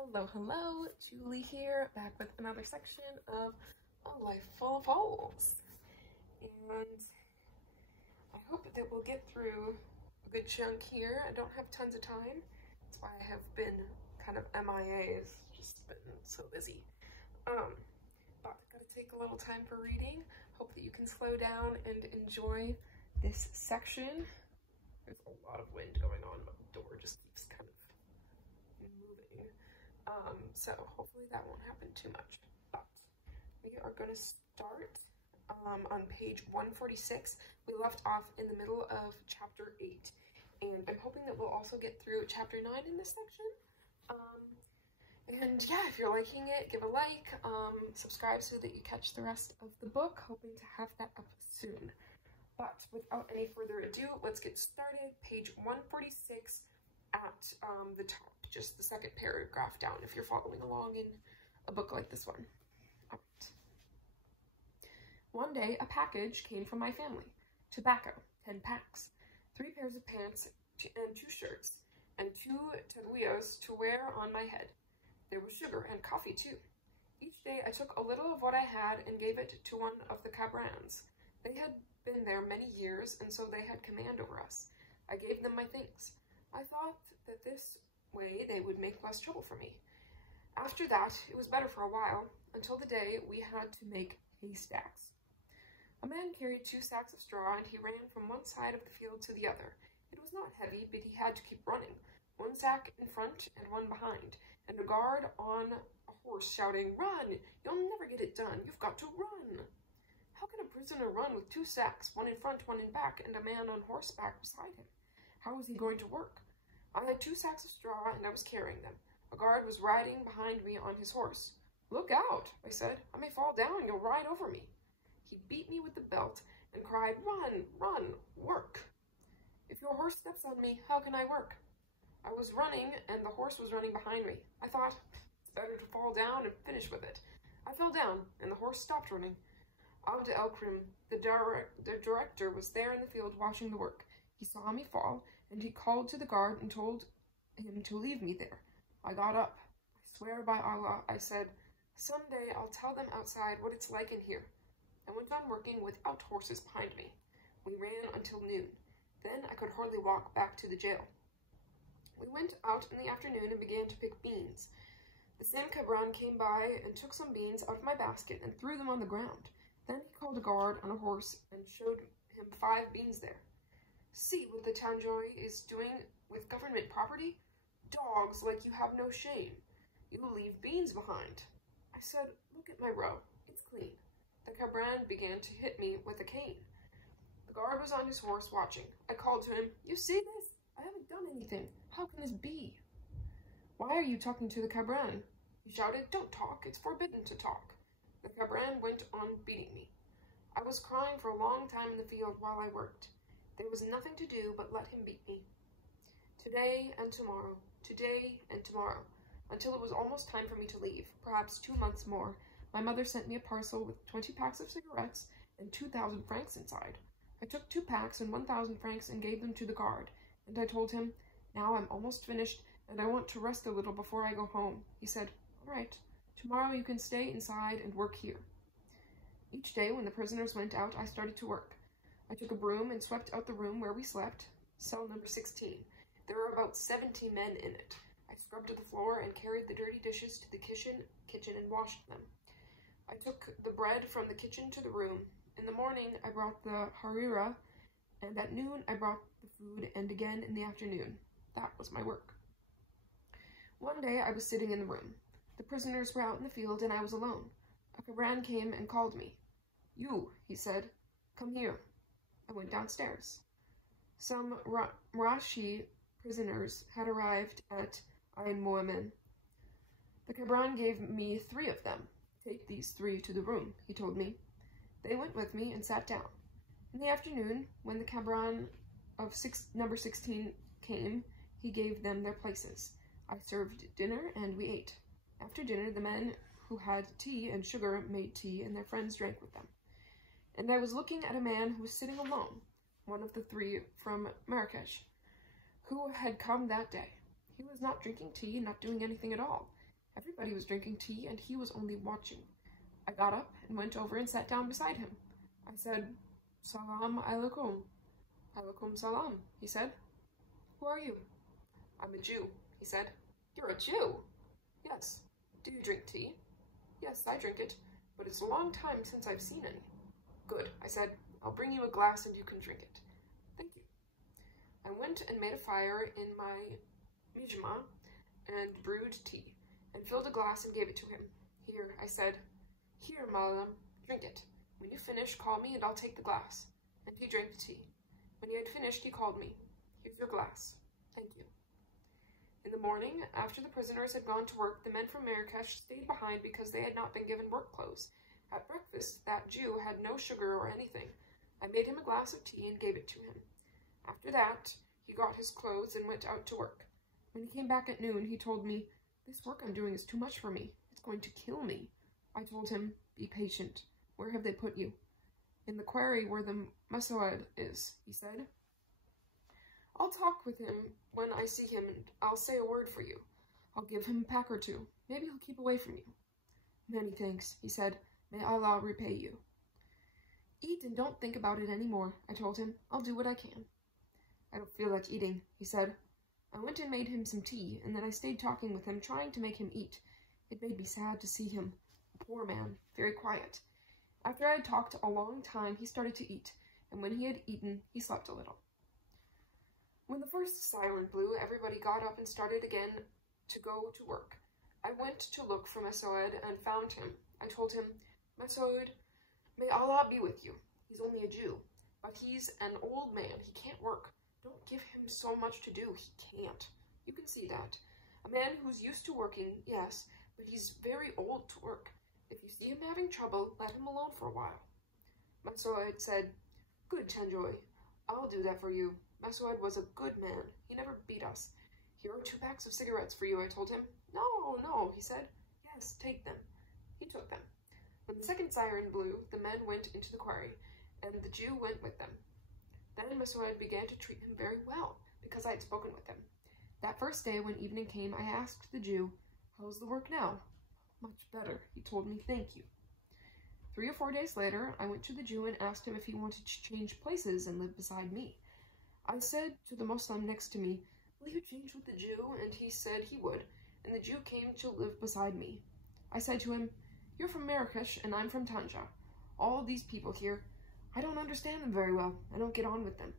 Hello, hello, Julie here, back with another section of A Life Full of Holes. And I hope that we'll get through a good chunk here. I don't have tons of time. That's why I have been kind of MIA, it's just been so busy. But gotta take a little time for reading. Hope that you can slow down and enjoy this section. There's a lot of wind going on, but the door just keeps kind of moving. So hopefully that won't happen too much. But we are going to start on page 146. We left off in the middle of chapter 8, and I'm hoping that we'll also get through chapter 9 in this section. And yeah, if you're liking it, give a like, subscribe so that you catch the rest of the book. Hoping to have that up soon. But without any further ado, let's get started. Page 146 at the top, just the second paragraph down if you're following along in a book like this one. All right. One day, a package came from my family. Tobacco, 10 packs, 3 pairs of pants and 2 shirts, and 2 tablios to wear on my head. There was sugar and coffee too. Each day I took a little of what I had and gave it to one of the cabrans. They had been there many years, and so they had command over us. I gave them my things. I thought that this way they would make less trouble for me. After that, it was better for a while, until the day we had to make haystacks. A man carried 2 sacks of straw, and he ran from one side of the field to the other. It was not heavy, but he had to keep running, 1 sack in front and 1 behind, and a guard on a horse shouting, "Run! You'll never get it done! You've got to run!" How can a prisoner run with 2 sacks, 1 in front, 1 in back, and a man on horseback beside him? How was he going to work? I had 2 sacks of straw, and I was carrying them. A guard was riding behind me on his horse. "Look out," I said. "I may fall down, you'll ride over me." He beat me with the belt and cried, "Run, run, work." "If your horse steps on me, how can I work?" I was running, and the horse was running behind me. I thought, it's better to fall down and finish with it. I fell down, and the horse stopped running. Abd el-Krim, the director, was there in the field watching the work. He saw me fall, and he called to the guard and told him to leave me there. I got up. "I swear by Allah," I said, "someday I'll tell them outside what it's like in here." I went on working without horses behind me. We ran until noon. Then I could hardly walk back to the jail. We went out in the afternoon and began to pick beans. The same cabran came by and took some beans out of my basket and threw them on the ground. Then he called a guard on a horse and showed him 5 beans there. "See what the Tanjori is doing with government property? Dogs, like you have no shame. You will leave beans behind." I said, "Look at my row. It's clean." The cabran began to hit me with a cane. The guard was on his horse watching. I called to him, "You see this? I haven't done anything. How can this be?" "Why are you talking to the cabran?" He shouted, "Don't talk. It's forbidden to talk." The cabran went on beating me. I was crying for a long time in the field while I worked. There was nothing to do but let him beat me. Today and tomorrow, until it was almost time for me to leave, perhaps 2 months more. My mother sent me a parcel with 20 packs of cigarettes and 2,000 francs inside. I took 2 packs and 1,000 francs and gave them to the guard, and I told him, "Now I'm almost finished, and I want to rest a little before I go home." He said, "All right, tomorrow you can stay inside and work here." Each day when the prisoners went out, I started to work. I took a broom and swept out the room where we slept, cell number 16. There were about 70 men in it. I scrubbed the floor and carried the dirty dishes to the kitchen and washed them. I took the bread from the kitchen to the room. In the morning, I brought the harira, and at noon, I brought the food, and again in the afternoon. That was my work. One day, I was sitting in the room. The prisoners were out in the field, and I was alone. A cabran came and called me. "You," he said, "come here." I went downstairs. Some Marashi prisoners had arrived at Ain Mohamed. The cabran gave me 3 of them. "Take these 3 to the room," he told me. They went with me and sat down. In the afternoon, when the cabran of number 16 came, he gave them their places. I served dinner, and we ate. After dinner, the men who had tea and sugar made tea, and their friends drank with them. And I was looking at a man who was sitting alone, one of the 3 from Marrakesh, who had come that day. He was not drinking tea, not doing anything at all. Everybody was drinking tea, and he was only watching. I got up and went over and sat down beside him. I said, "Salam alaikum." "Alaikum salam," he said. "Who are you?" "I'm a Jew," he said. "You're a Jew?" "Yes." "Do you drink tea?" "Yes, I drink it, but it's a long time since I've seen any." "Good," I said. "I'll bring you a glass and you can drink it." "Thank you." I went and made a fire in my mijma and brewed tea, and filled a glass and gave it to him. "Here," I said. "Here, Malam, drink it. When you finish, call me and I'll take the glass." And he drank the tea. When he had finished, he called me. "Here's your glass. Thank you." In the morning, after the prisoners had gone to work, the men from Marrakesh stayed behind because they had not been given work clothes. At breakfast, that Jew had no sugar or anything. I made him a glass of tea and gave it to him. After that, he got his clothes and went out to work. When he came back at noon, he told me, "This work I'm doing is too much for me. It's going to kill me." I told him, "Be patient. Where have they put you?" "In the quarry where the Masoad is," he said. "I'll talk with him when I see him, and I'll say a word for you. I'll give him a pack or two. Maybe he'll keep away from you." "Many thanks," he said. "May Allah repay you." "Eat and don't think about it any more," I told him. "I'll do what I can." "I don't feel like eating," he said. I went and made him some tea, and then I stayed talking with him, trying to make him eat. It made me sad to see him, a poor man, very quiet. After I had talked a long time, he started to eat, and when he had eaten, he slept a little. When the first siren blew, everybody got up and started again to go to work. I went to look for Masoad and found him. I told him, "Masoad, may Allah be with you. He's only a Jew, but he's an old man. He can't work. Don't give him so much to do. He can't. You can see that. A man who's used to working, yes, but he's very old to work. If you see him having trouble, let him alone for a while." Masoad said, "Good, Tanjoy. I'll do that for you." Masoad was a good man. He never beat us. "Here are 2 packs of cigarettes for you," I told him. No, he said. "Yes, take them." He took them. When the second siren blew, the men went into the quarry, and the Jew went with them. Then Masoad began to treat him very well, because I had spoken with him. That first day, when evening came, I asked the Jew, "How's the work now?" "Much better," he told me. "Thank you." 3 or 4 days later, I went to the Jew and asked him if he wanted to change places and live beside me. I said to the Muslim next to me, "Will you change with the Jew?" And he said he would, and the Jew came to live beside me. I said to him, "You're from Marrakesh, and I'm from Tanja. All these people here, I don't understand them very well. I don't get on with them.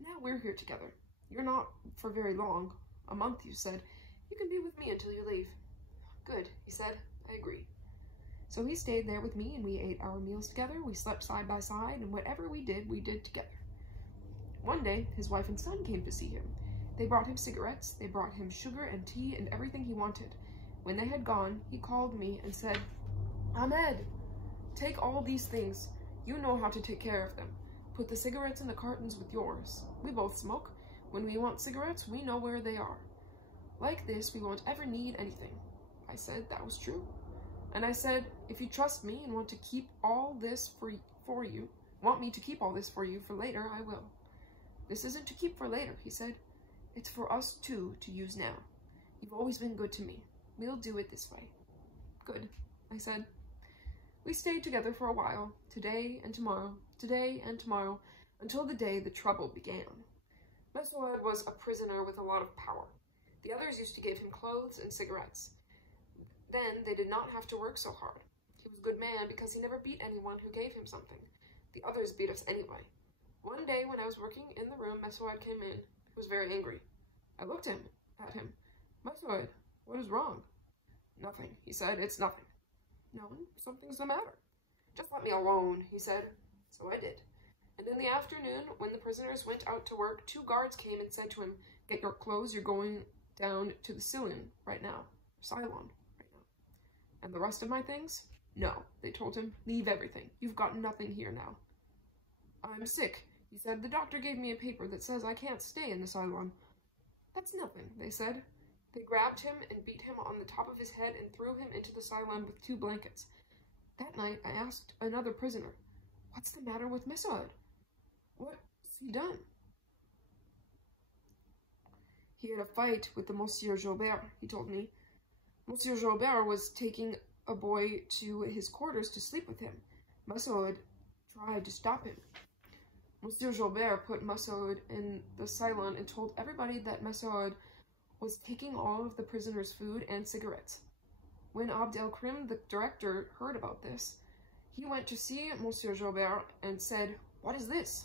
Now we're here together. You're not for very long. A month, you said. You can be with me until you leave." "Good," he said. I agree. So he stayed there with me, and we ate our meals together. We slept side by side, and whatever we did together. One day, his wife and son came to see him. They brought him cigarettes, they brought him sugar and tea and everything he wanted. When they had gone, he called me and said, "Ahmed, take all these things. You know how to take care of them. Put the cigarettes in the cartons with yours. We both smoke. When we want cigarettes, we know where they are. Like this, we won't ever need anything." I said that was true. And I said, "If you trust me and want to keep all this for you, want me to keep all this for you for later, I will." "This isn't to keep for later," he said. "It's for us two to use now. You've always been good to me. We'll do it this way." "Good," I said. We stayed together for a while, today and tomorrow, until the day the trouble began. Masoad was a prisoner with a lot of power. The others used to give him clothes and cigarettes. Then they did not have to work so hard. He was a good man because he never beat anyone who gave him something. The others beat us anyway. One day when I was working in the room, Masoad came in. He was very angry. I looked at him. "Masoad, what is wrong?" "Nothing," he said. "It's nothing." "No, something's the matter." "Just let me alone," he said. So I did. And in the afternoon, when the prisoners went out to work, 2 guards came and said to him, "Get your clothes, you're going down to the Ceylon right now. Ceylon right now." "And the rest of my things?" "No," they told him. "Leave everything. You've got nothing here now." "I'm sick," he said. "The doctor gave me a paper that says I can't stay in the Ceylon." "That's nothing," they said. They grabbed him and beat him on the top of his head and threw him into the Ceylon with 2 blankets. That night, I asked another prisoner, "What's the matter with Masoad? What's he done?" "He had a fight with the Monsieur Joubert," he told me. Monsieur Joubert was taking a boy to his quarters to sleep with him. Massoud tried to stop him. Monsieur Joubert put Massoud in the salon and told everybody that Massoud was taking all of the prisoners' food and cigarettes. When Abd el-Krim, the director, heard about this, he went to see Monsieur Joubert and said, "What is this?"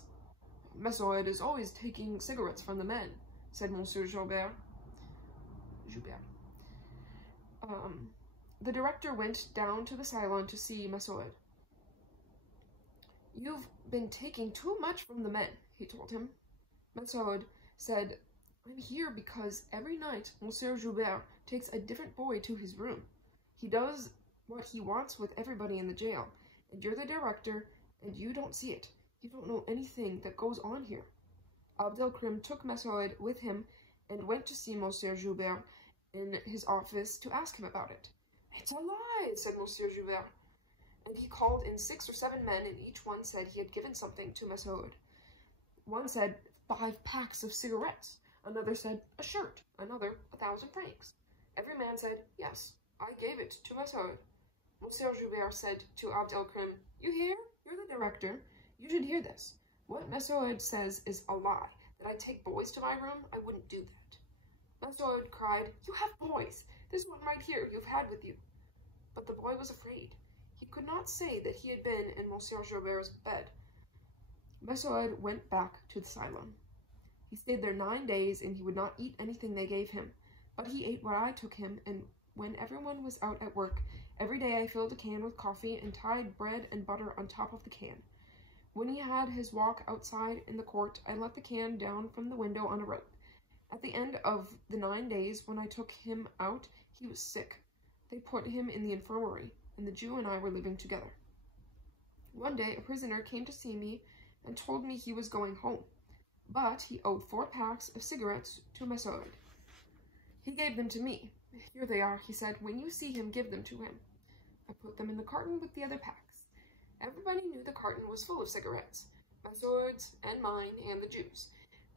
"Massoud is always taking cigarettes from the men," said Monsieur Joubert. The director went down to the salon to see Massoud. "You've been taking too much from the men," he told him. Massoud said, "I'm here because every night Monsieur Joubert takes a different boy to his room. He does what he wants with everybody in the jail, and you're the director, and you don't see it. You don't know anything that goes on here." Abd el-Krim took Massoud with him and went to see Monsieur Joubert in his office to ask him about it. "It's a lie," said Monsieur Joubert. And he called in 6 or 7 men, and each one said he had given something to Massoud. One said 5 packs of cigarettes. Another said a shirt. Another 1,000 francs. Every man said, "Yes, I gave it to Massoud." Monsieur Joubert said to Abd el-Krim, "You hear? You're the director. You should hear this. What Massoud says is a lie. That I take boys to my room? I wouldn't do that." Massoud cried, "You have boys. This one right here you've had with you." But the boy was afraid. He could not say that he had been in Monsieur Joubert's bed. Massoud went back to the asylum. He stayed there 9 days, and he would not eat anything they gave him. But he ate what I took him, and when everyone was out at work, every day I filled a can with coffee and tied bread and butter on top of the can. When he had his walk outside in the court, I let the can down from the window on a rope. At the end of the 9 days, when I took him out, he was sick. They put him in the infirmary, and the Jew and I were living together. One day, a prisoner came to see me and told me he was going home, but he owed 4 packs of cigarettes to Massoud. He gave them to me. "Here they are," he said. "When you see him, give them to him." I put them in the carton with the other packs. Everybody knew the carton was full of cigarettes, Massoud's and mine and the Jew's.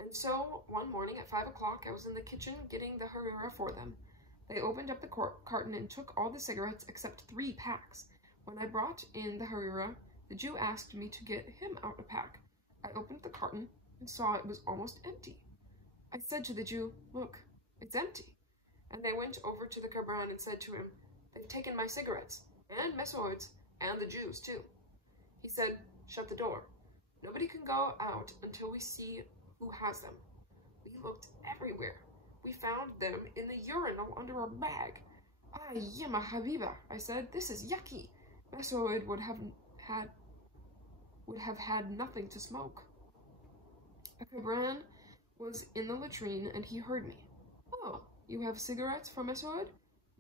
And so, one morning at 5 o'clock, I was in the kitchen getting the harira for them. They opened up the carton and took all the cigarettes except 3 packs. When I brought in the harira, the Jew asked me to get him out a pack. I opened the carton and saw it was almost empty. I said to the Jew, "Look, it's empty." And I went over to the cabran and said to him, "They've taken my cigarettes, and Massoud's, and the Jew's too." He said, "Shut the door. Nobody can go out until we see who has them." We looked everywhere. We found them in the urinal under a bag. "Ah, Yama Habiba," I said, "this is yucky." Massoud would have had nothing to smoke. A cabran was in the latrine, and he heard me. "Oh, you have cigarettes for Massoud?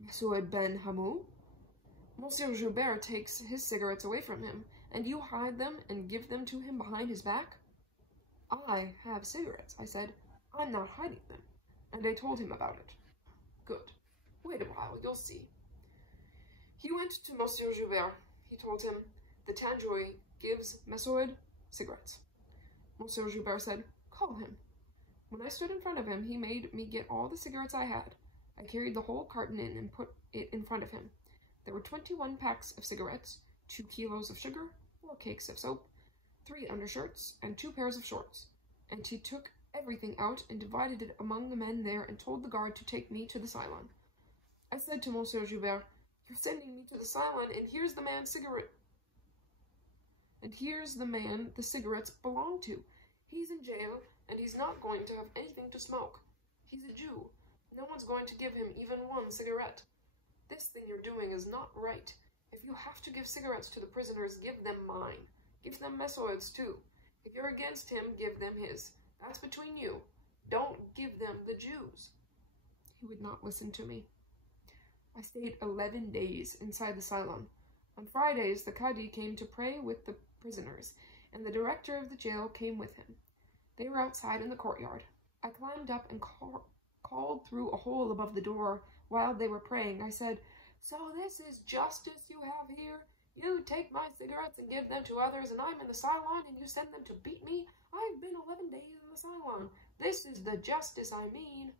Massoud ben Hamou?" Monsieur Joubert takes his cigarettes away from him, and you hide them and give them to him behind his back? "I have cigarettes," I said. "I'm not hiding them." And I told him about it. "Good. Wait a while, you'll see." He went to Monsieur Joubert. He told him, "The Tanjoy gives Massoud cigarettes." Monsieur Joubert said, "Call him." When I stood in front of him, he made me get all the cigarettes I had. I carried the whole carton in and put it in front of him. There were 21 packs of cigarettes, 2 kilos of sugar, 4 cakes of soap, 3 undershirts, and 2 pairs of shorts. And he took everything out and divided it among the men there and told the guard to take me to the salon. I said to Monsieur Joubert, "You're sending me to the salon, and here's the man the cigarettes belong to. He's in jail, and he's not going to have anything to smoke. He's a Jew. No one's going to give him even 1 cigarette. This thing you're doing is not right. If you have to give cigarettes to the prisoners, give them mine. Give them Massoud's too. If you're against him, give them his. That's between you. Don't give them the Jews." He would not listen to me. I stayed 11 days inside the asylum. On Fridays, the Cadi came to pray with the prisoners, and the director of the jail came with him. They were outside in the courtyard. I climbed up and called through a hole above the door while they were praying. I said, "So this is justice you have here? You take my cigarettes and give them to others, and I'm in the salon, and you send them to beat me? I've been 11 days in the salon. This is the justice I mean."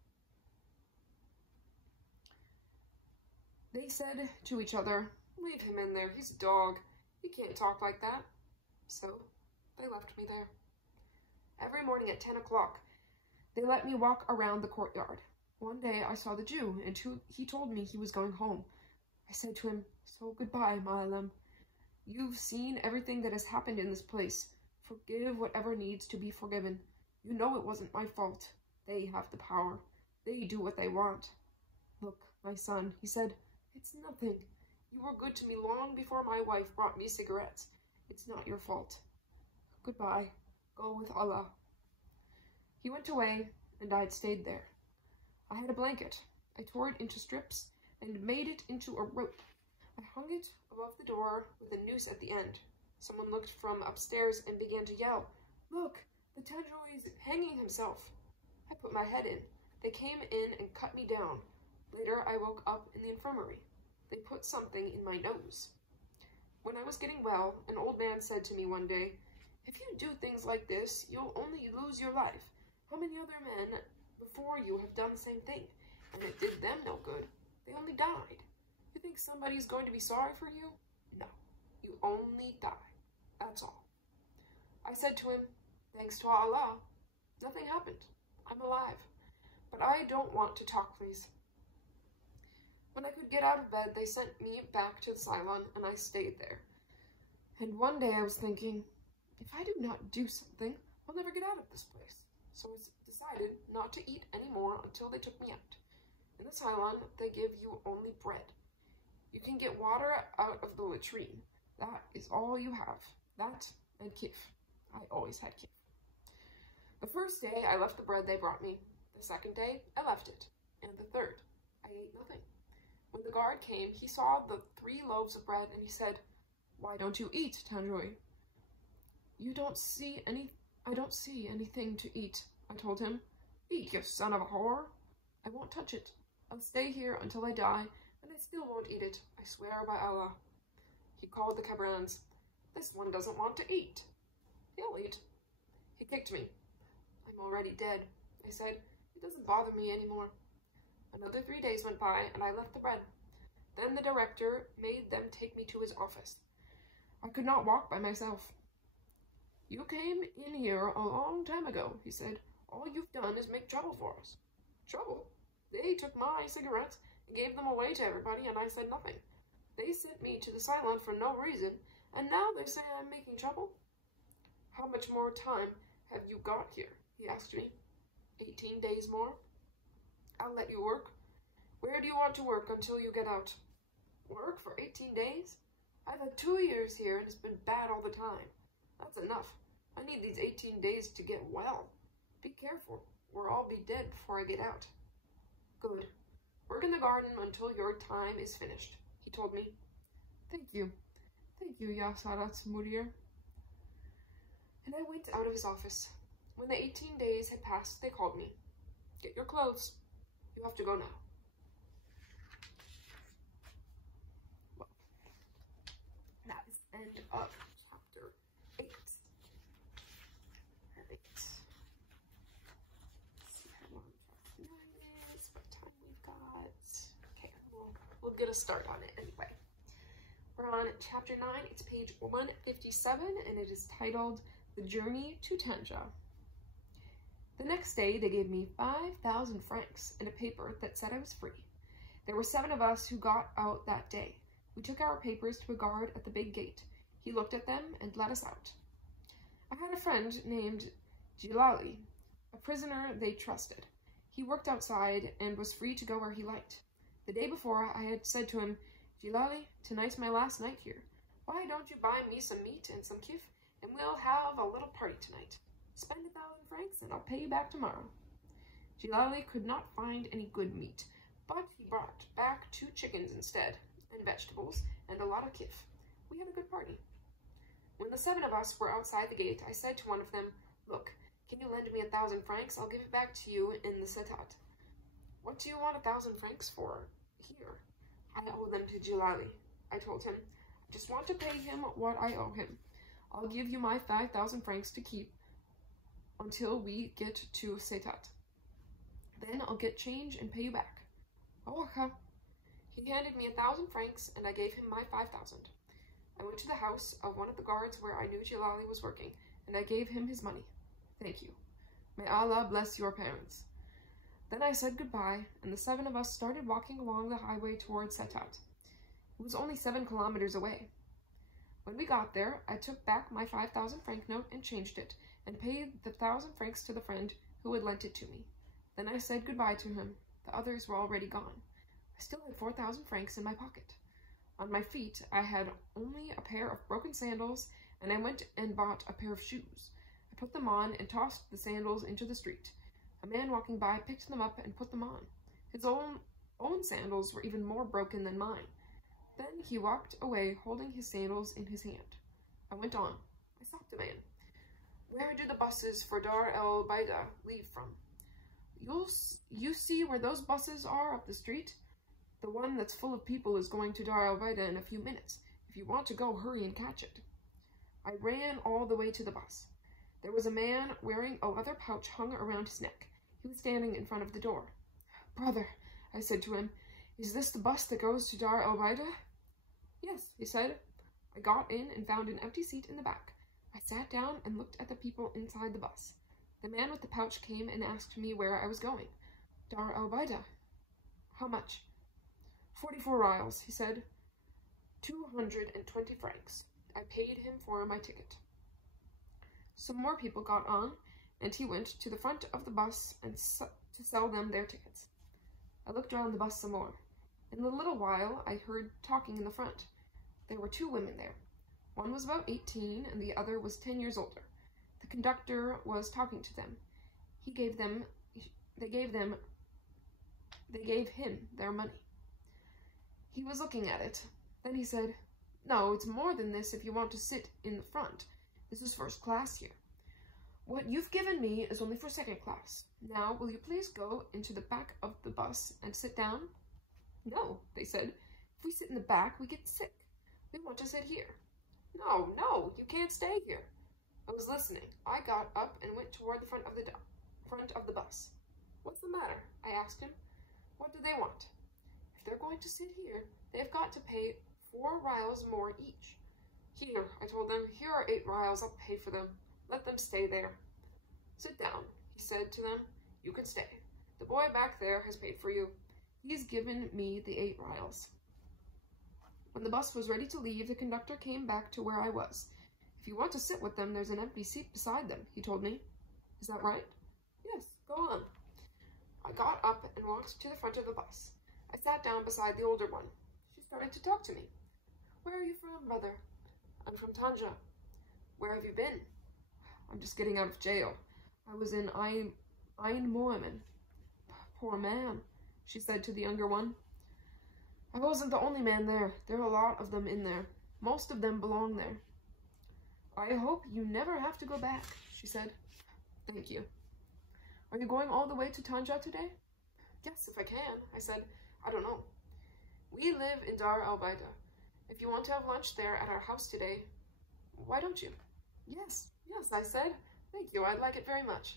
They said to each other, "Leave him in there, he's a dog. He can't talk like that." So they left me there. Every morning at 10 o'clock, they let me walk around the courtyard. One day I saw the Jew, and he told me he was going home. I said to him, "So goodbye, Ma'alem. You've seen everything that has happened in this place. Forgive whatever needs to be forgiven. You know it wasn't my fault. They have the power. They do what they want." "Look, my son," he said, "it's nothing. You were good to me long before my wife brought me cigarettes. It's not your fault. Goodbye. Go with Allah." He went away, and I had stayed there. I had a blanket. I tore it into strips and made it into a rope. I hung it above the door with a noose at the end. Someone looked from upstairs and began to yell, "Look, the Tanjiro is hanging himself." I put my head in. They came in and cut me down. Later, I woke up in the infirmary. They put something in my nose. When I was getting well, an old man said to me one day, "If you do things like this, you'll only lose your life. How many other men before you have done the same thing? And it did them no good. They only died. You think somebody's going to be sorry for you? No, you only die. That's all." I said to him, "Thanks to Allah, nothing happened. I'm alive. But I don't want to talk, please." When I could get out of bed, they sent me back to the Ceylon, and I stayed there. And one day I was thinking, if I do not do something, I'll never get out of this place. So I decided not to eat any more until they took me out. In the Ceylon, they give you only bread. You can get water out of the latrine. That is all you have. That and kif. I always had kif. The first day, I left the bread they brought me. The second day, I left it. And the third, I ate nothing. When the guard came, he saw the 3 loaves of bread, and he said, "Why don't you eat, Tanjiro?" I don't see anything to eat," I told him. "Eat, you son of a whore." "I won't touch it. I'll stay here until I die, and I still won't eat it. I swear by Allah." He called the Cabrans. "This one doesn't want to eat." "He'll eat." He kicked me. "I'm already dead," I said. "It doesn't bother me anymore." Another 3 days went by, and I left the bread. Then the director made them take me to his office. I could not walk by myself. "You came in here a long time ago," he said. "All you've done is make trouble for us." "Trouble? They took my cigarettes and gave them away to everybody, and I said nothing. They sent me to the Ceylon for no reason, and now they say I'm making trouble." "How much more time have you got here?" he asked me. 18 days more. "I'll let you work." "Where do you want to work until you get out?" "Work for 18 days? I've had 2 years here, and it's been bad all the time. That's enough. I need these 18 days to get well. Be careful, or I'll be dead before I get out." "Good. Work in the garden until your time is finished," he told me. Thank you, Ya Sadat Mudir." And I went out of his office. When the 18 days had passed, they called me. "Get your clothes. You have to go now." Well, that is the end of chapter 8. Alright. Let's see how long chapter 9 is, what time we've got. Okay, we'll get a start on it anyway. We're on chapter 9. It's page 157, and it is titled The Journey to Tanja. The next day, they gave me 5,000 francs and a paper that said I was free. There were 7 of us who got out that day. We took our papers to a guard at the big gate. He looked at them and let us out. I had a friend named Jilali, a prisoner they trusted. He worked outside and was free to go where he liked. The day before, I had said to him, "Jilali, tonight's my last night here. Why don't you buy me some meat and some kif, and we'll have a little party tonight. Spend 1,000 francs and I'll pay you back tomorrow." Jilali could not find any good meat, but he brought back 2 chickens instead, and vegetables, and a lot of kif. We had a good party. When the 7 of us were outside the gate, I said to one of them, "Look, can you lend me 1,000 francs? I'll give it back to you in the setat." "What do you want 1,000 francs for here?" "I owe them to Jilali," I told him. "I just want to pay him what I owe him. I'll give you my 5,000 francs to keep until we get to setat. Then I'll get change and pay you back." "Oh, okay." He handed me 1,000 francs, and I gave him my 5,000. I went to the house of one of the guards where I knew Jalali was working, and I gave him his money. Thank you. May Allah bless your parents. Then I said goodbye, and the 7 of us started walking along the highway towards Setat. It was only 7 kilometers away. When we got there, I took back my 5,000 franc note and changed it, and paid the 1,000 francs to the friend who had lent it to me. Then I said goodbye to him. The others were already gone. I still had 4,000 francs in my pocket. On my feet, I had only a pair of broken sandals, and I went and bought a pair of shoes. I put them on and tossed the sandals into the street. A man walking by picked them up and put them on. His own sandals were even more broken than mine. Then he walked away, holding his sandals in his hand. I went on. I stopped a man. Where do the buses for Dar el-Baida leave from? You see where those buses are up the street? The one that's full of people is going to Dar el-Baida in a few minutes. If you want to go, hurry and catch it. I ran all the way to the bus. There was a man wearing a leather pouch hung around his neck. He was standing in front of the door. Brother, I said to him, is this the bus that goes to Dar el-Baida? Yes, he said. I got in and found an empty seat in the back. I sat down and looked at the people inside the bus. The man with the pouch came and asked me where I was going. Dar el-Baida. How much? 44 rials, he said. 220 francs. I paid him for my ticket. Some more people got on, and he went to the front of the bus and to sell them their tickets. I looked around the bus some more. In a little while, I heard talking in the front. There were 2 women there. One was about 18, and the other was 10 years older. The conductor was talking to them. They gave him their money. He was looking at it. Then he said, No, it's more than this if you want to sit in the front. This is first class here. What you've given me is only for second class. Now, will you please go into the back of the bus and sit down? No, they said. If we sit in the back, we get sick. We want to sit here. No, you can't stay here. I was listening. I got up and went toward the front of the bus. What's the matter? I asked him. What do they want? If they're going to sit here, they've got to pay 4 rials more each. Here, I told them, here are 8 rials. I'll pay for them. Let them stay there. Sit down, he said to them. You can stay. The boy back there has paid for you. He's given me the 8 rials. When the bus was ready to leave, the conductor came back to where I was. If you want to sit with them, there's an empty seat beside them, he told me. Is that right? Yes, go on. I got up and walked to the front of the bus. I sat down beside the older one. She started to talk to me. Where are you from, brother? I'm from Tanja. Where have you been? I'm just getting out of jail. I was in Ein Moemen. Poor man, she said to the younger one. I wasn't the only man there. There are a lot of them in there. Most of them belong there. I hope you never have to go back, she said. Thank you. Are you going all the way to Tanja today? Yes, if I can, I said. I don't know. We live in Dar el-Baida. If you want to have lunch there at our house today, why don't you? Yes, I said. Thank you, I'd like it very much.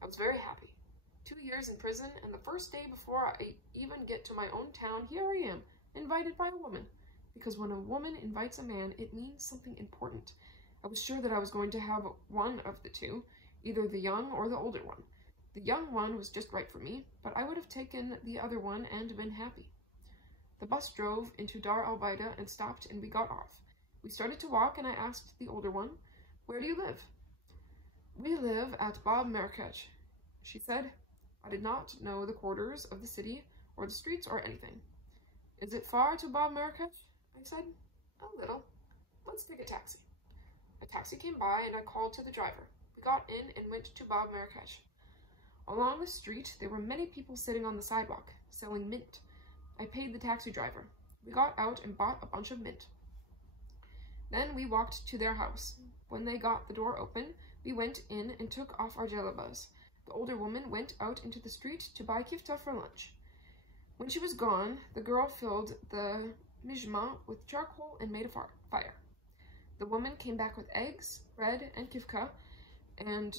I was very happy. 2 years in prison, and the first day before I even get to my own town, here I am, invited by a woman. Because when a woman invites a man, it means something important. I was sure that I was going to have one of the two, either the young or the older one. The young one was just right for me, but I would have taken the other one and been happy. The bus drove into Dar el-Baida and stopped, and we got off. We started to walk, and I asked the older one, Where do you live? We live at Bab Merkech, she said. I did not know the quarters of the city or the streets or anything. Is it far to Bab Merkech? I said. A little. Let's take a taxi. A taxi came by, and I called to the driver. We got in and went to Bab Merkech. Along the street, there were many people sitting on the sidewalk, selling mint. I paid the taxi driver. We got out and bought a bunch of mint. Then we walked to their house. When they got the door open, we went in and took off our jalabas. The older woman went out into the street to buy kifta for lunch. When she was gone, the girl filled the mijma with charcoal and made a fire. The woman came back with eggs, bread, and kifta, and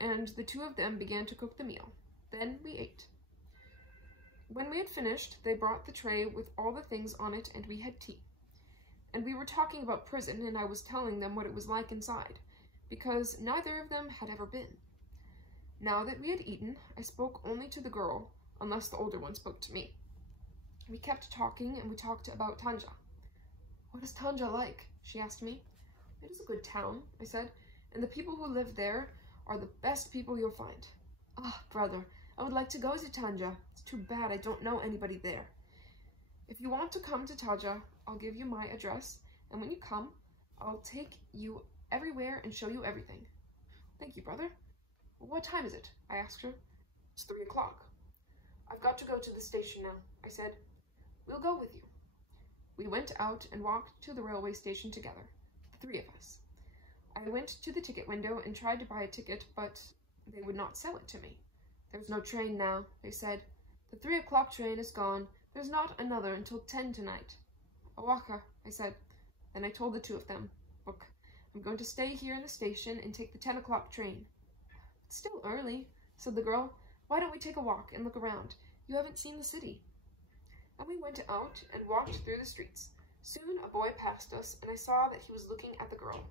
and the 2 of them began to cook the meal. Then we ate. When we had finished, they brought the tray with all the things on it, and we had tea. And we were talking about prison, and I was telling them what it was like inside, because neither of them had ever been. Now that we had eaten, I spoke only to the girl, unless the older one spoke to me. We kept talking, and we talked about Tanja. "What is Tanja like?" she asked me. "It is a good town," I said, "and the people who live there are the best people you'll find." "Ah, brother, I would like to go to Tanja. It's too bad I don't know anybody there." "If you want to come to Tanja, I'll give you my address, and when you come, I'll take you everywhere and show you everything." "Thank you, brother." "What time is it?" I asked her. "It's 3 o'clock. "I've got to go to the station now," I said. "We'll go with you." We went out and walked to the railway station together, the three of us. I went to the ticket window and tried to buy a ticket, but they would not sell it to me. "There's no train now," they said. "The 3 o'clock train is gone. There's not another until 10 tonight. "Awaka," I said. Then I told the two of them, "Look, I'm going to stay here in the station and take the 10 o'clock train." "It's still early," said the girl. "Why don't we take a walk and look around? You haven't seen the city." And we went out and walked through the streets. Soon a boy passed us, and I saw that he was looking at the girl.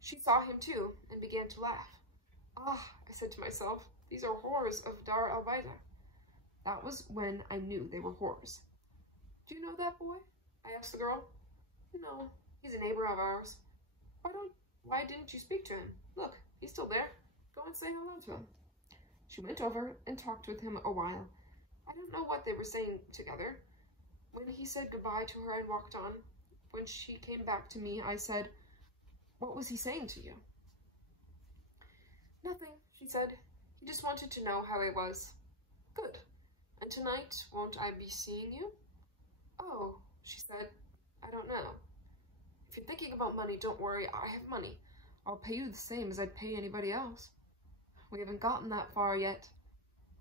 She saw him too, and began to laugh. "Ah," I said to myself, "these are whores of Dar al-Baida." That was when I knew they were whores. "Do you know that boy?" I asked the girl. "No, he's a neighbor of ours." Why didn't you speak to him? Look, he's still there. Go and say hello to him." She went over and talked with him a while. I don't know what they were saying together. When he said goodbye to her and walked on, when she came back to me, I said, "What was he saying to you?" "Nothing," she said. "He just wanted to know how I was." "Good. And tonight, won't I be seeing you?" "Oh," she said, "I don't know. If you're thinking about money, don't worry, I have money. I'll pay you the same as I'd pay anybody else." "We haven't gotten that far yet."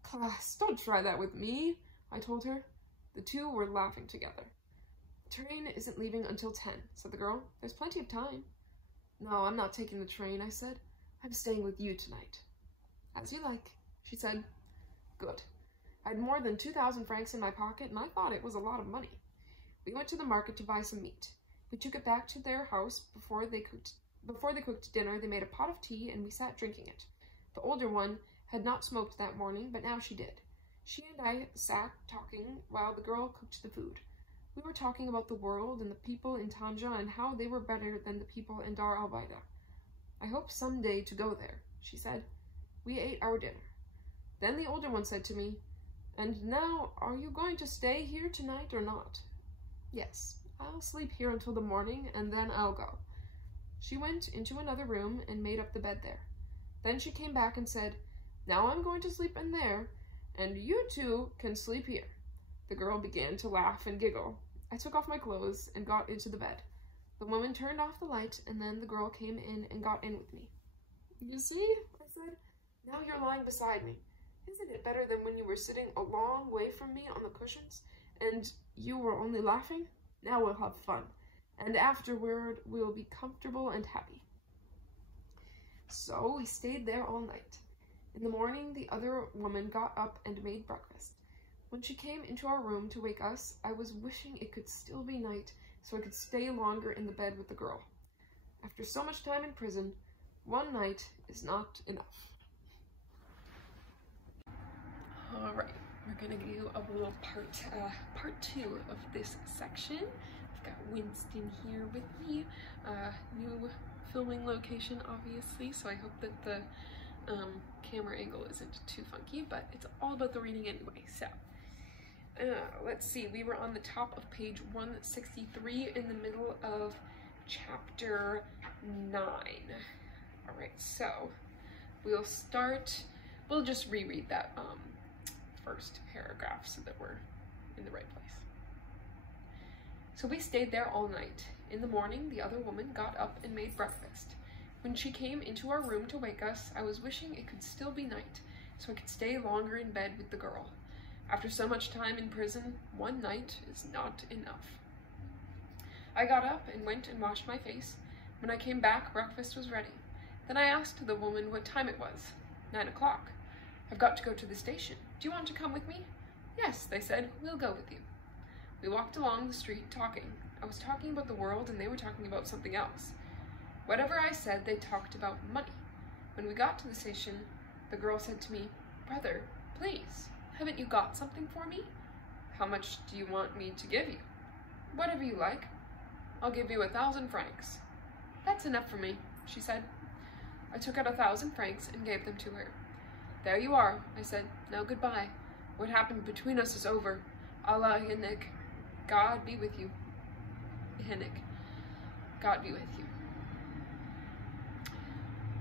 "Class, don't try that with me," I told her. The two were laughing together. "The train isn't leaving until 10, said the girl. "There's plenty of time." "No, I'm not taking the train," I said. "I'm staying with you tonight." "As you like," she said. Good. I had more than 2,000 francs in my pocket, and I thought it was a lot of money. We went to the market to buy some meat. We took it back to their house before they cooked dinner. They made a pot of tea, and we sat drinking it. The older one had not smoked that morning, but now she did. She and I sat talking while the girl cooked the food. We were talking about the world and the people in Tanja and how they were better than the people in Dar al-Baida. "I hope someday to go there," she said. We ate our dinner. Then the older one said to me, "And now, are you going to stay here tonight or not?" "Yes, I'll sleep here until the morning, and then I'll go." She went into another room and made up the bed there. Then she came back and said, "Now I'm going to sleep in there, and you two can sleep here." The girl began to laugh and giggle. I took off my clothes and got into the bed. The woman turned off the light, and then the girl came in and got in with me. "You see," I said, "now you're lying beside me. Isn't it better than when you were sitting a long way from me on the cushions, and you were only laughing? Now we'll have fun, and afterward we'll be comfortable and happy." So we stayed there all night. In the morning, the other woman got up and made breakfast. When she came into our room to wake us, I was wishing it could still be night so I could stay longer in the bed with the girl. After so much time in prison, one night is not enough. All right, we're gonna do a little part two of this section. I've got Winston here with me. New filming location, obviously, so I hope that the camera angle isn't too funky, but it's all about the reading anyway. So let's see, we were on the top of page 163 in the middle of chapter 9. All right, so we'll just reread that first paragraph so that we're in the right place. So we stayed there all night. In the morning, the other woman got up and made breakfast. When she came into our room to wake us, I was wishing it could still be night, so I could stay longer in bed with the girl. After so much time in prison, one night is not enough. I got up and went and washed my face. When I came back, breakfast was ready. Then I asked the woman what time it was. 9 o'clock. "I've got to go to the station. Do you want to come with me?" Yes, they said, we'll go with you. We walked along the street talking. I was talking about the world and they were talking about something else. Whatever I said, they talked about money. When we got to the station, the girl said to me, "Brother, please, haven't you got something for me?" "How much do you want me to give you?" "Whatever you like. I'll give you 1,000 francs. "That's enough for me," she said. I took out 1,000 francs and gave them to her. "There you are," I said. "Now goodbye. What happened between us is over. Allah Hinnik. God be with you." Hinnik. God be with you.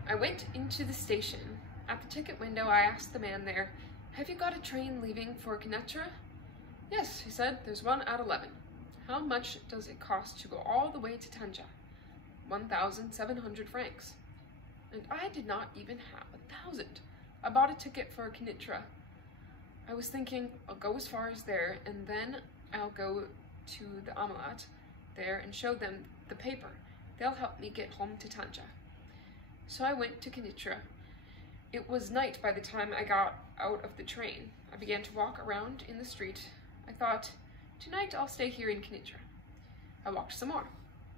I went into the station. At the ticket window, I asked the man there, "Have you got a train leaving for Knetra?" "Yes," he said, "there's one at 11. "How much does it cost to go all the way to Tanja?" 1,700 francs. And I did not even have 1,000. I bought a ticket for Knetra. I was thinking, I'll go as far as there, and then I'll go to the Amalat there and show them the paper. They'll help me get home to Tanja. So I went to Knetra. It was night by the time I got out of the train. I began to walk around in the street. I thought, tonight I'll stay here in Knetra. I walked some more.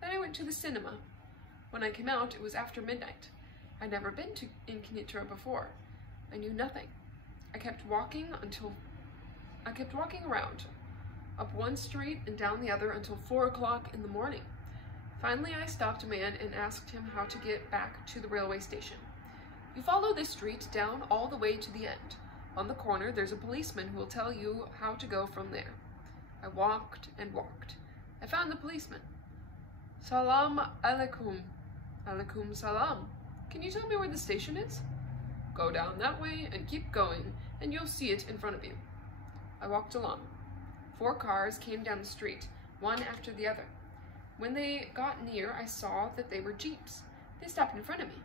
Then I went to the cinema. When I came out, it was after midnight. I'd never been in Knetra before. I knew nothing. I kept walking around, up one street and down the other until 4 o'clock in the morning. Finally, I stopped a man and asked him how to get back to the railway station. "You follow this street down all the way to the end. On the corner, there's a policeman who will tell you how to go from there." I walked and walked. I found the policeman. "Salam alaikum." "Alaikum salam. Can you tell me where the station is?" "Go down that way and keep going, and you'll see it in front of you." I walked along. 4 cars came down the street, one after the other. When they got near, I saw that they were jeeps. They stopped in front of me.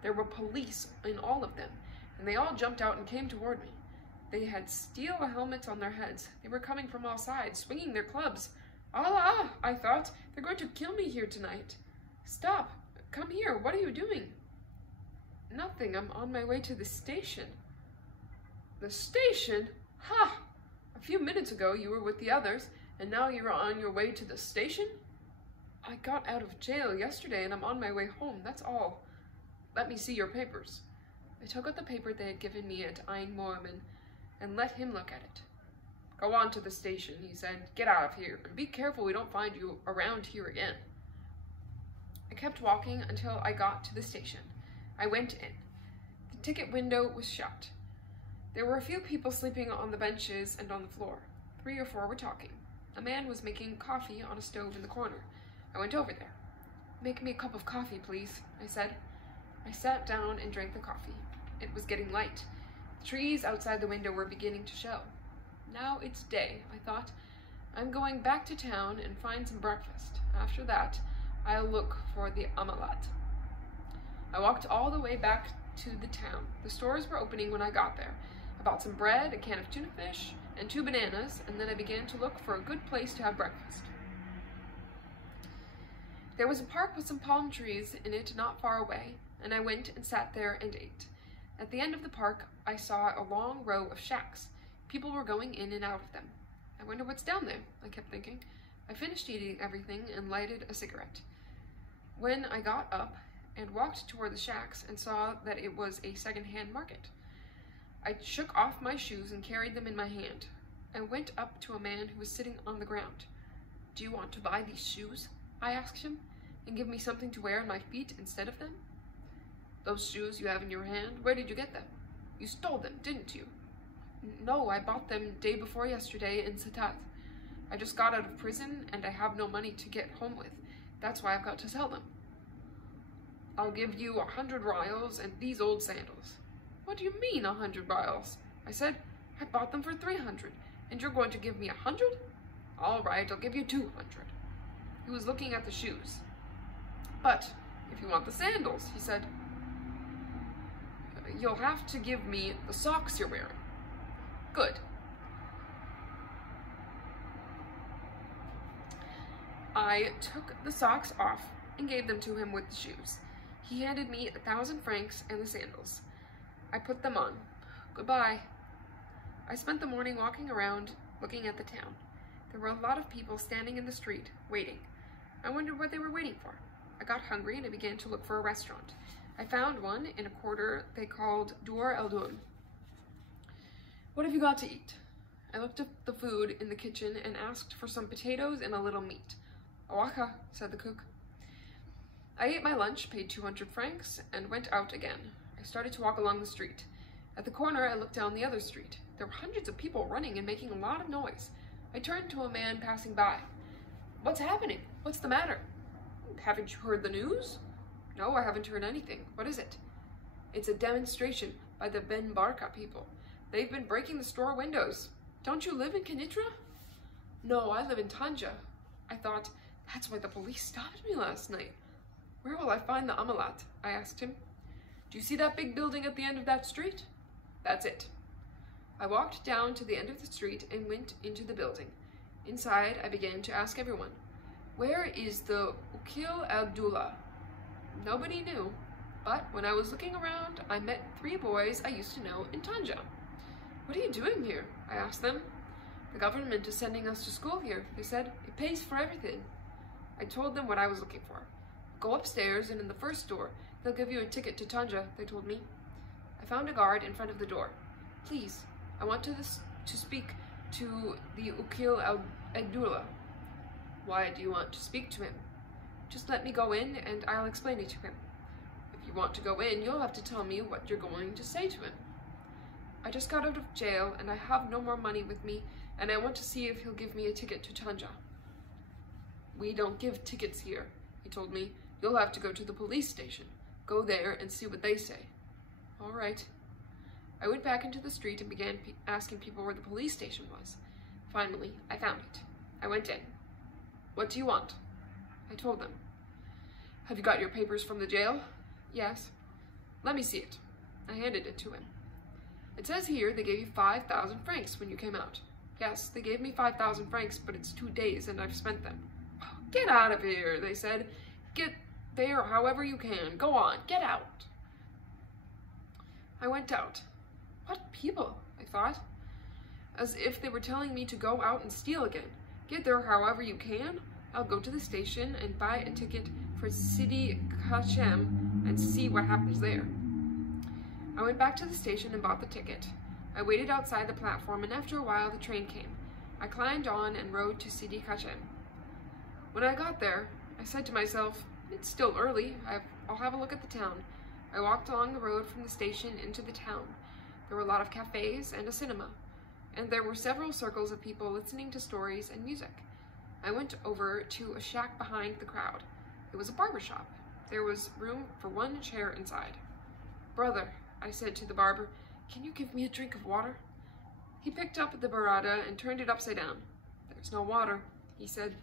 There were police in all of them, and they all jumped out and came toward me. They had steel helmets on their heads. They were coming from all sides, swinging their clubs. "Allah," I thought, "they're going to kill me here tonight." "Stop! Come here! What are you doing?" "Nothing. I'm on my way to the station." "The station? Ha! A few minutes ago you were with the others, and now you're on your way to the station?" "I got out of jail yesterday, and I'm on my way home, that's all." "Let me see your papers." I took out the paper they had given me at Ein Mormon, and let him look at it. "Go on to the station," he said. "Get out of here, and be careful we don't find you around here again." I kept walking until I got to the station. I went in. The ticket window was shut. There were a few people sleeping on the benches and on the floor. 3 or 4 were talking. A man was making coffee on a stove in the corner. I went over there. "Make me a cup of coffee, please," I said. I sat down and drank the coffee. It was getting light. The trees outside the window were beginning to show. Now it's day, I thought. I'm going back to town and find some breakfast. After that, I'll look for the Amalat. I walked all the way back to the town. The stores were opening when I got there. I bought some bread, a can of tuna fish, and 2 bananas, and then I began to look for a good place to have breakfast. There was a park with some palm trees in it not far away, and I went and sat there and ate. At the end of the park, I saw a long row of shacks. People were going in and out of them. I wonder what's down there, I kept thinking. I finished eating everything and lighted a cigarette. When I got up and walked toward the shacks and saw that it was a second-hand market, I shook off my shoes and carried them in my hand. I went up to a man who was sitting on the ground. "Do you want to buy these shoes?" I asked him, "and give me something to wear on my feet instead of them?" "Those shoes you have in your hand, where did you get them? You stole them, didn't you?" "No, I bought them day before yesterday in Satat. I just got out of prison and I have no money to get home with. That's why I've got to sell them." "I'll give you 100 rials and these old sandals." "What do you mean 100 rials?" I said. "I bought them for 300, and you're going to give me 100? "All right, I'll give you 200. He was looking at the shoes. "But if you want the sandals," he said, "you'll have to give me the socks you're wearing." "Good." I took the socks off and gave them to him with the shoes. He handed me 1,000 francs and the sandals. I put them on. "Goodbye." I spent the morning walking around, looking at the town. There were a lot of people standing in the street, waiting. I wondered what they were waiting for. I got hungry and I began to look for a restaurant. I found one in a quarter they called Dor El Dun. "What have you got to eat?" I looked at the food in the kitchen and asked for some potatoes and a little meat. "Awaka," said the cook. I ate my lunch, paid 200 francs, and went out again. I started to walk along the street. At the corner, I looked down the other street. There were hundreds of people running and making a lot of noise. I turned to a man passing by. "What's happening? What's the matter?" "Haven't you heard the news?" "No, I haven't heard anything. What is it?" "It's a demonstration by the Ben Barka people. They've been breaking the store windows. Don't you live in Kenitra?" "No, I live in Tanja." I thought, that's why the police stopped me last night. "Where will I find the Amalat?" I asked him. "Do you see that big building at the end of that street?" "That's it." I walked down to the end of the street and went into the building. Inside, I began to ask everyone, "Where is the Ukil Abdullah?" Nobody knew, but when I was looking around, I met 3 boys I used to know in Tanja. "What are you doing here?" I asked them. "The government is sending us to school here," they said. "It pays for everything." I told them what I was looking for. "Go upstairs and in the first door, they'll give you a ticket to Tanja," they told me. I found a guard in front of the door. "Please, I want to speak to the Ukil Abdullah." "Why do you want to speak to him?" "Just let me go in and I'll explain it to him." "If you want to go in, you'll have to tell me what you're going to say to him." "I just got out of jail and I have no more money with me and I want to see if he'll give me a ticket to Tanja." "We don't give tickets here," he told me. "You'll have to go to the police station. Go there and see what they say." "All right." I went back into the street and began asking people where the police station was. Finally, I found it. I went in. "What do you want?" I told them. "Have you got your papers from the jail?" "Yes." "Let me see it." I handed it to him. "It says here they gave you 5,000 francs when you came out." "Yes, they gave me 5,000 francs, but it's 2 days and I've spent them." "Get out of here," they said. "Get there however you can. Go on, get out." I went out. What people, I thought. As if they were telling me to go out and steal again. "Get there however you can? I'll go to the station and buy a ticket for Sidi Kachem and see what happens there." I went back to the station and bought the ticket. I waited outside the platform and after a while the train came. I climbed on and rode to Sidi Kachem. When I got there, I said to myself, "It's still early. I'll have a look at the town." I walked along the road from the station into the town. There were a lot of cafes and a cinema, and there were several circles of people listening to stories and music. I went over to a shack behind the crowd. It was a barber shop. There was room for 1 chair inside. "Brother," I said to the barber, "can you give me a drink of water?" He picked up the barada and turned it upside down. "There's no water," he said.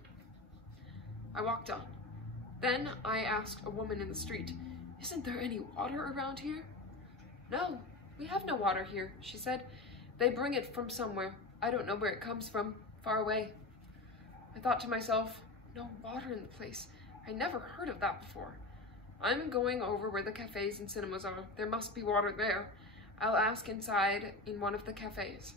I walked on. Then I asked a woman in the street, "Isn't there any water around here?" "No, we have no water here," she said. "They bring it from somewhere. I don't know where it comes from, far away." I thought to myself, no water in the place. I never heard of that before. I'm going over where the cafes and cinemas are. There must be water there. I'll ask inside in one of the cafes.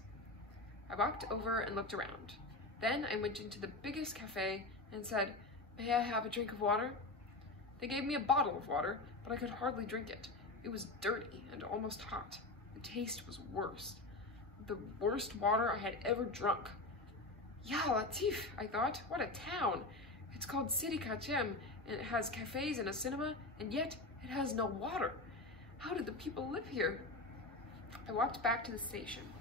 I walked over and looked around. Then I went into the biggest cafe and said, "May I have a drink of water?" They gave me a bottle of water, but I could hardly drink it. It was dirty and almost hot. The taste was worse. The worst water I had ever drunk. "Ya Latif," I thought, "what a town! It's called Sidi Kachem, and it has cafes and a cinema, and yet it has no water. How did the people live here?" I walked back to the station.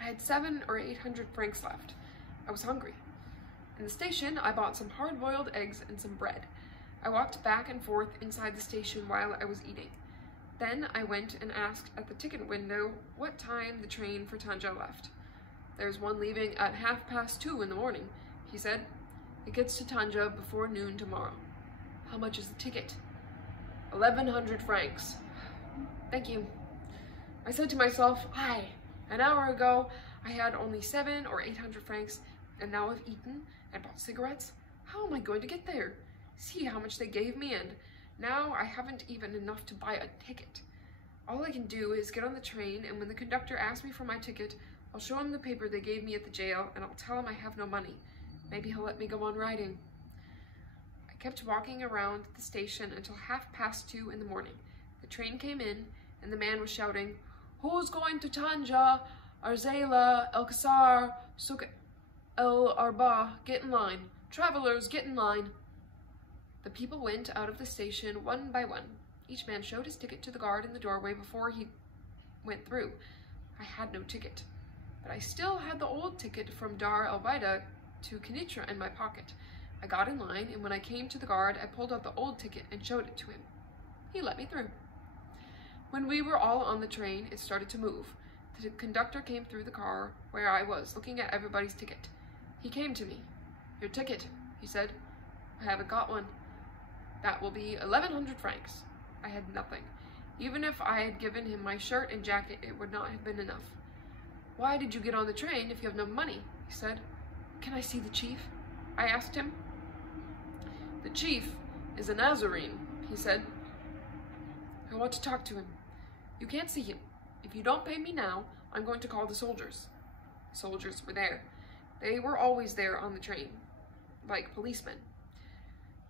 I had 700 or 800 francs left. I was hungry. In the station, I bought some hard-boiled eggs and some bread. I walked back and forth inside the station while I was eating. Then I went and asked at the ticket window what time the train for Tanja left. "There's one leaving at 2:30 in the morning," he said. "It gets to Tanja before noon tomorrow." "How much is the ticket?" 1,100 francs. "Thank you." I said to myself, an hour ago I had only 700 or 800 francs, and now I've eaten and bought cigarettes. How am I going to get there? See how much they gave me, and now I haven't even enough to buy a ticket. All I can do is get on the train, and when the conductor asks me for my ticket, I'll show him the paper they gave me at the jail, and I'll tell him I have no money. Maybe he'll let me go on riding. I kept walking around the station until 2:30 in the morning. The train came in, and the man was shouting, "Who's going to Tanja, Arzela, El Qasar, Suk El Arba? Get in line. Travelers, get in line." The people went out of the station one by one. Each man showed his ticket to the guard in the doorway before he went through. I had no ticket, but I still had the old ticket from Dar el Baida to Kenitra in my pocket. I got in line, and when I came to the guard, I pulled out the old ticket and showed it to him. He let me through. When we were all on the train, it started to move. The conductor came through the car where I was, looking at everybody's ticket. He came to me. "Your ticket," he said. "I haven't got one." "That will be 1,100 francs. I had nothing. Even if I had given him my shirt and jacket, it would not have been enough. "Why did you get on the train if you have no money?" he said. "Can I see the chief?" I asked him. "The chief is a Nazarene," he said. "I want to talk to him." "You can't see him. If you don't pay me now, I'm going to call the soldiers." The soldiers were there. They were always there on the train, like policemen.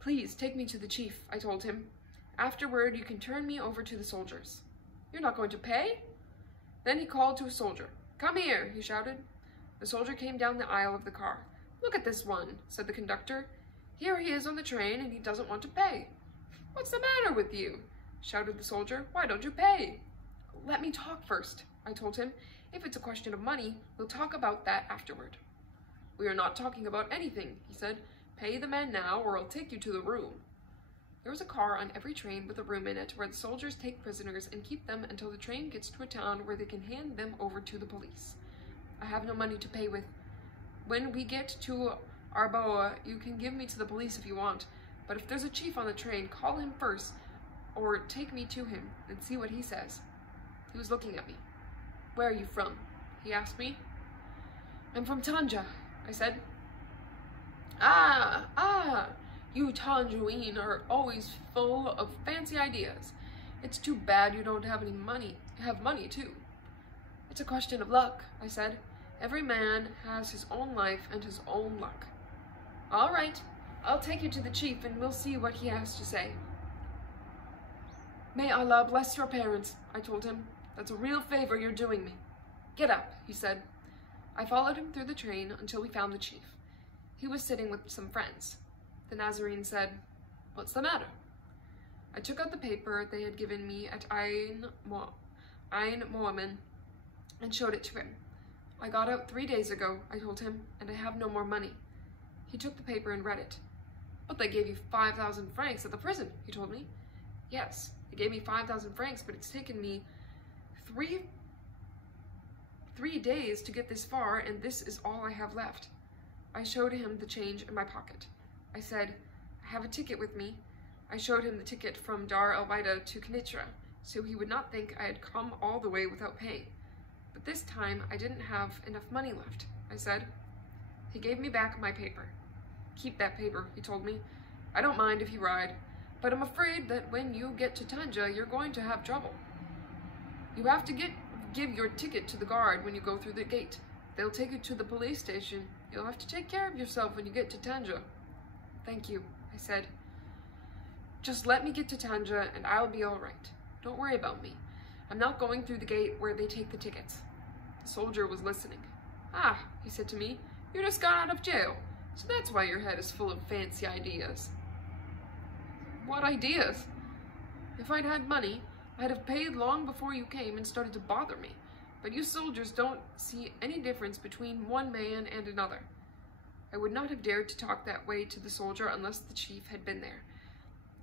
"Please take me to the chief," I told him. "Afterward, you can turn me over to the soldiers." "You're not going to pay?" Then he called to a soldier. "Come here," he shouted. The soldier came down the aisle of the car. "Look at this one," said the conductor. "Here he is on the train, and he doesn't want to pay." "What's the matter with you?" shouted the soldier. "Why don't you pay?" "Let me talk first," I told him. "If it's a question of money, we'll talk about that afterward." "We are not talking about anything," he said. "Pay the man now, or I'll take you to the room." There was a car on every train with a room in it where the soldiers take prisoners and keep them until the train gets to a town where they can hand them over to the police. "I have no money to pay with. When we get to Arboa, you can give me to the police if you want, but if there's a chief on the train, call him first, or take me to him and see what he says." He was looking at me. "Where are you from?" he asked me. "I'm from Tanja," I said. Ah, you Tanjuine are always full of fancy ideas. It's too bad you don't have any money. Have money, too." "It's a question of luck," I said. "Every man has his own life and his own luck." "All right, I'll take you to the chief and we'll see what he has to say." "May Allah bless your parents," I told him. "That's a real favor you're doing me." "Get up," he said. I followed him through the train until we found the chief. He was sitting with some friends. The Nazarene said, "What's the matter?" I took out the paper they had given me at Ein Moamin and showed it to him. "I got out 3 days ago," I told him, "and I have no more money." He took the paper and read it. "But they gave you 5,000 francs at the prison," he told me. "Yes, they gave me 5,000 francs, but it's taken me three days to get this far, and this is all I have left." I showed him the change in my pocket. I said, "I have a ticket with me." I showed him the ticket from Dar el Baida to Kenitra, so he would not think I had come all the way without paying. But this time I didn't have enough money left, I said. He gave me back my paper. "Keep that paper," he told me. "I don't mind if you ride, but I'm afraid that when you get to Tanja, you're going to have trouble. You have to give your ticket to the guard when you go through the gate. They'll take you to the police station. You'll have to take care of yourself when you get to Tanja." "Thank you," I said. "Just let me get to Tanja and I'll be all right. Don't worry about me. I'm not going through the gate where they take the tickets." The soldier was listening. "Ah," he said to me, "you just got out of jail, so that's why your head is full of fancy ideas." "What ideas? If I'd had money, I'd have paid long before you came and started to bother me. But you soldiers don't see any difference between one man and another." I would not have dared to talk that way to the soldier unless the chief had been there.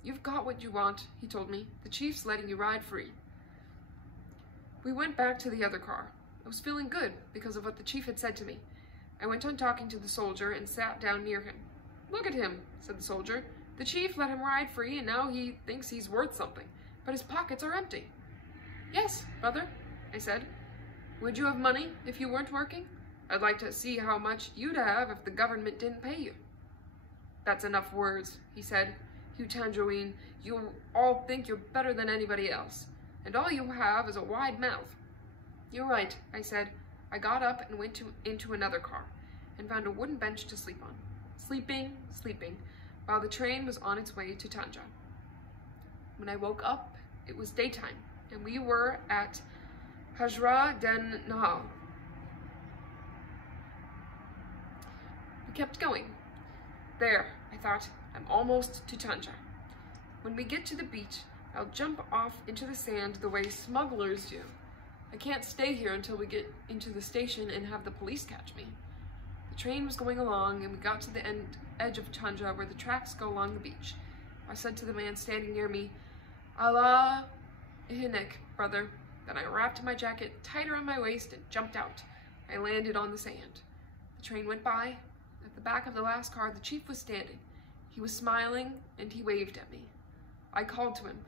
"You've got what you want," he told me. "The chief's letting you ride free." We went back to the other car. I was feeling good because of what the chief had said to me. I went on talking to the soldier and sat down near him. "Look at him," said the soldier. "The chief let him ride free and now he thinks he's worth something, but his pockets are empty." "Yes, brother," I said. "Would you have money if you weren't working? I'd like to see how much you'd have if the government didn't pay you." "That's enough words," he said. "You Tangerine, you all think you're better than anybody else, and all you have is a wide mouth." "You're right," I said. I got up and went into another car and found a wooden bench to sleep on. Sleeping, while the train was on its way to Tanja. When I woke up, it was daytime, and we were at Hajra den Nahal. We kept going. There, I thought, I'm almost to Tanja. When we get to the beach, I'll jump off into the sand the way smugglers do. I can't stay here until we get into the station and have the police catch me. The train was going along, and we got to the edge of Tanja where the tracks go along the beach. I said to the man standing near me, Allah Ihinek, brother. Then I wrapped my jacket tight around my waist and jumped out. I landed on the sand. The train went by. At the back of the last car, the chief was standing. He was smiling, and he waved at me. I called to him,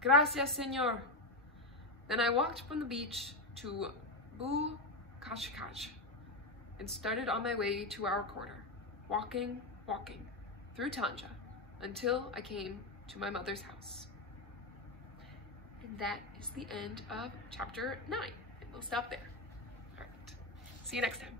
Gracias, senor. Then I walked from the beach to Bu Kashkash and started on my way to our quarter, walking, through Tanja, until I came to my mother's house. And that is the end of chapter 9. And we'll stop there. All right. See you next time.